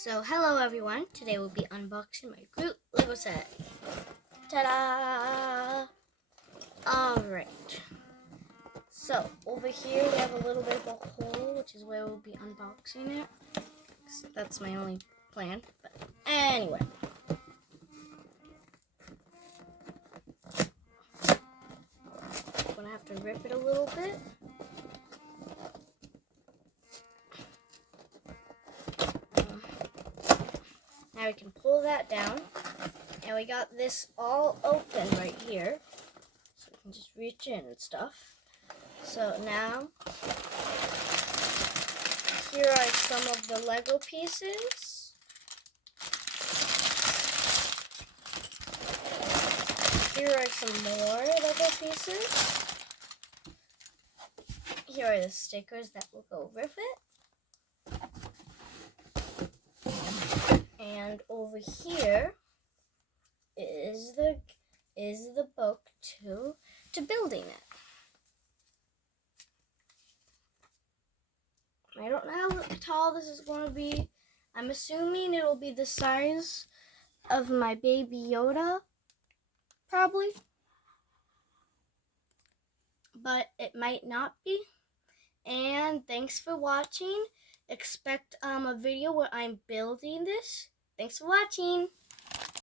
So, hello everyone. Today we'll be unboxing my Groot Lego set. Ta-da! Alright. So, over here we have a little bit of a hole, which is where we'll be unboxing it. That's my only plan. But anyway. I'm gonna have to rip it a little bit. Now we can pull that down, and we got this all open right here, so we can just reach in and stuff. So now, here are some of the Lego pieces. Here are some more Lego pieces. Here are the stickers that will go with it. And over here is the book to building it. I don't know how tall this is going to be. I'm assuming it'll be the size of my baby Yoda, probably. But it might not be. And thanks for watching. Expect a video where I'm building this. Thanks for watching.